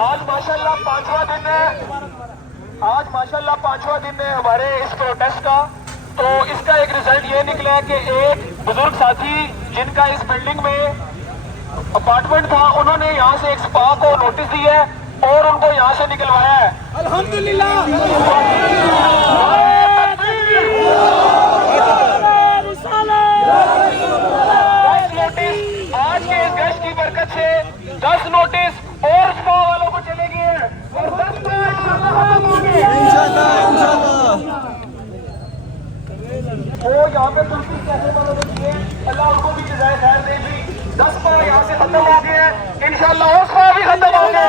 आज माशाल्लाह पांचवा दिन है, आज माशाल्लाह पांचवा दिन है हमारे इस प्रोटेस्ट का। तो इसका एक रिजल्ट ये निकला है कि एक बुजुर्ग साथी जिनका इस बिल्डिंग में अपार्टमेंट था, उन्होंने यहाँ से एक स्पा को नोटिस दी है और उनको यहाँ से निकलवाया है। अल्हम्दुलिल्लाह। नोटिस आज के इस गश्त की बरकत से 10 नोटिस और स्पा वालों को चलेगी और 10 वो यहाँ पे तुलसी कैसे वालों को दिए, अल्लाह उनको भी जज़ाए खैर दे जी। 10 स्पा यहाँ से खत्म हो गए हैं, इंशाल्लाह और स्पा भी खत्म हो गए।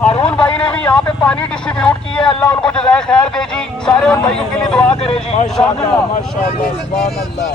हारून भाई ने भी यहाँ पे पानी डिस्ट्रीब्यूट की है, अल्लाह उनको जज़ाए खैर दे जी। सारे उन भाइयों के लिए दुआ करे जी। माशाअल्लाह माशाअल्लाह सुभान अल्लाह।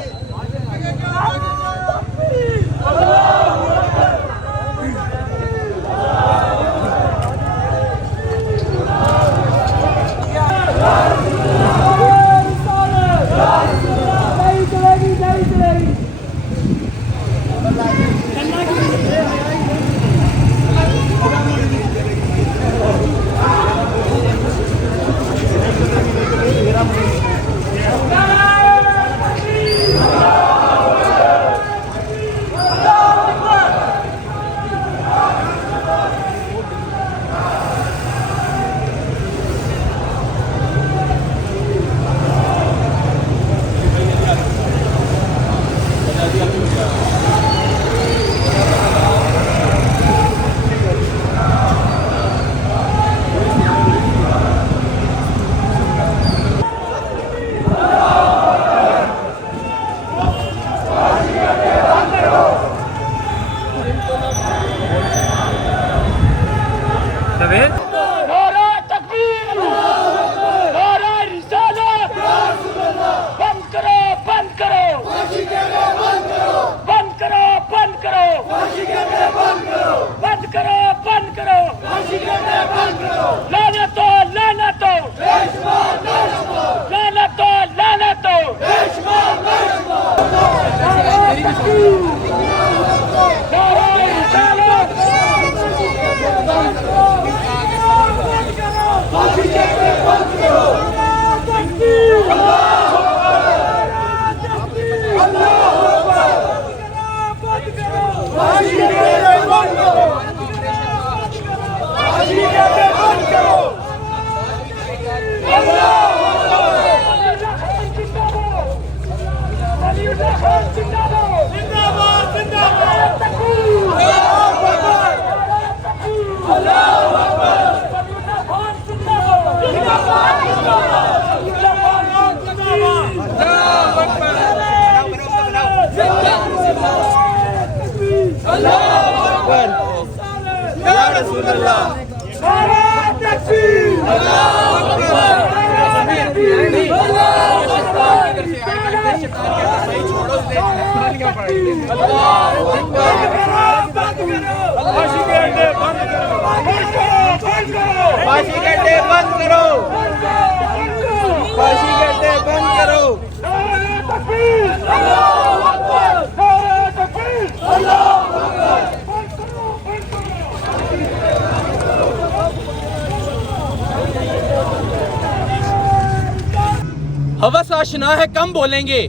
हवस आशना है कम बोलेंगे,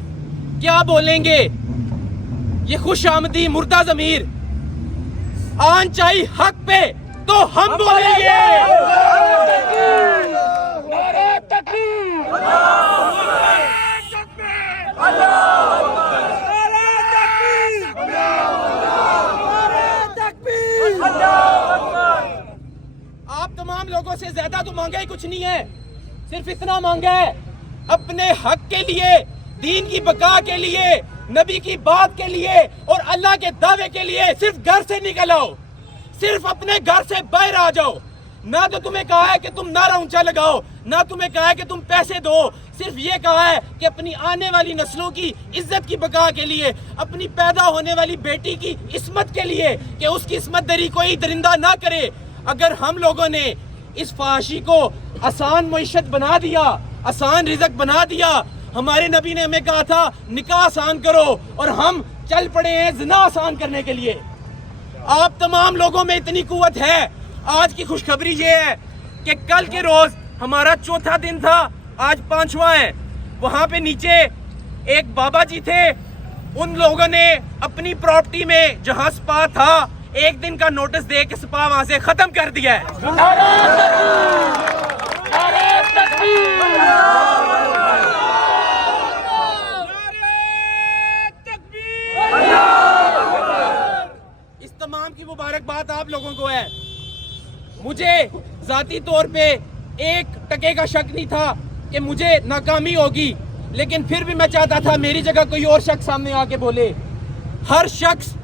क्या बोलेंगे ये खुश आमदी मुर्दा जमीर, आन चाहिए हक पे तो हम बोलेंगे। आप तमाम लोगों से ज्यादा तो मांगा ही कुछ नहीं है, सिर्फ इतना मांगा है अपने हक के लिए, दीन की बका के लिए, नबी की बात के लिए और अल्लाह के दावे के लिए सिर्फ घर से निकल आओ, सिर्फ अपने घर से बाहर आ जाओ। ना तो तुम्हें कहा है कि तुम नारा ऊंचा लगाओ, ना तुम्हें कहा है कि तुम पैसे दो, सिर्फ ये कहा है कि अपनी आने वाली नस्लों की इज्जत की बका के लिए, अपनी पैदा होने वाली बेटी की इस्मत के लिए कि उसकी इस्मत दरी कोई दरिंदा ना करे। अगर हम लोगों ने इस फहाशी को आसान मईशत बना दिया, आसान रिज़्क बना दिया, हमारे नबी ने हमें कहा था निकाह आसान करो, और हम चल पड़े हैं जिना आसान करने के लिए। आप तमाम लोगों में इतनी कुव्वत है। आज की खुशखबरी ये है कि कल के रोज हमारा चौथा दिन था, आज 5वां है। वहां पे नीचे एक बाबा जी थे, उन लोगों ने अपनी प्रॉपर्टी में जहां स्पा था 1 दिन का नोटिस दे के स्पा वहां से खत्म कर दिया है। इस तमाम की मुबारकबाद आप लोगों को है। मुझे जाती तौर पे 1 टके का शक नहीं था कि मुझे नाकामी होगी, लेकिन फिर भी मैं चाहता था मेरी जगह कोई और शख्स सामने आके बोले। हर शख्स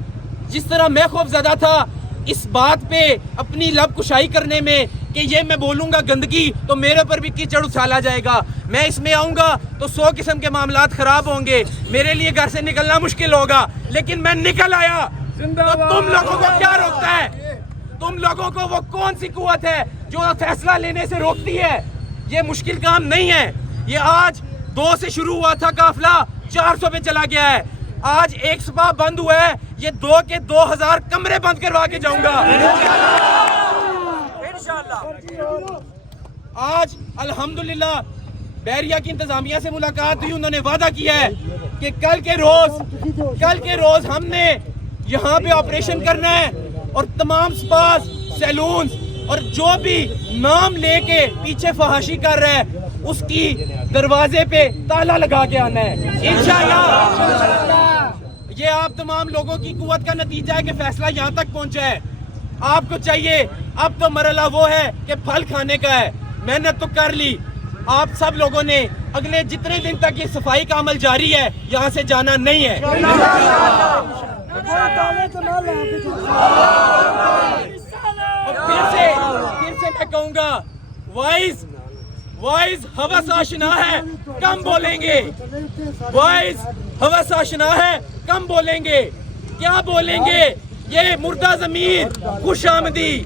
जिस तरह मैं खौफजदा था इस बात पे अपनी लब कुशाई करने में कि ये मैं बोलूंगा गंदगी तो मेरे पर भी कीचड़ उछाला जाएगा, मैं इसमें आऊंगा तो 100 किस्म के मामलात खराब होंगे, मेरे लिए घर से निकलना मुश्किल होगा, लेकिन मैं निकल आया। तो तुम लोगों को क्या रोकता है? तुम लोगों को वो कौन सी कुव्वत है जो फैसला लेने से रोकती है? ये मुश्किल काम नहीं है। ये आज 2 से शुरू हुआ था काफिला, 400 पे चला गया है। आज एक स्पा बंद हुआ है, ये 2 के 2000 कमरे बंद करवा के जाऊंगा आज अल्हम्दुलिल्लाह बैरिया की इंतजामिया से मुलाकात हुई, उन्होंने वादा किया है कि कल के रोज हमने यहाँ पे ऑपरेशन करना है और तमाम स्पास, सैलून और जो भी नाम लेके पीछे फहाशी कर रहा है उसकी दरवाजे पे ताला लगा के आना है इंशाअल्लाह। ये आप तमाम लोगों की कुव्वत का नतीजा है कि फैसला यहाँ तक पहुँचा है। आपको चाहिए, अब तो मरला वो है कि फल खाने का है। मेहनत तो कर ली आप सब लोगों ने, अगले जितने दिन तक ये सफाई का अमल जारी है यहाँ से जाना नहीं है। फिर से मैं कहूँगा, वाइज हवस आशना है कम बोलेंगे, वाइज हवस आशना है कम बोलेंगे। क्या बोलेंगे? ये मुर्दा जमीर खुशामदी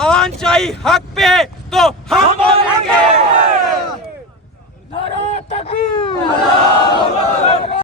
आन चाहिए हक पे तो हम बोलेंगे।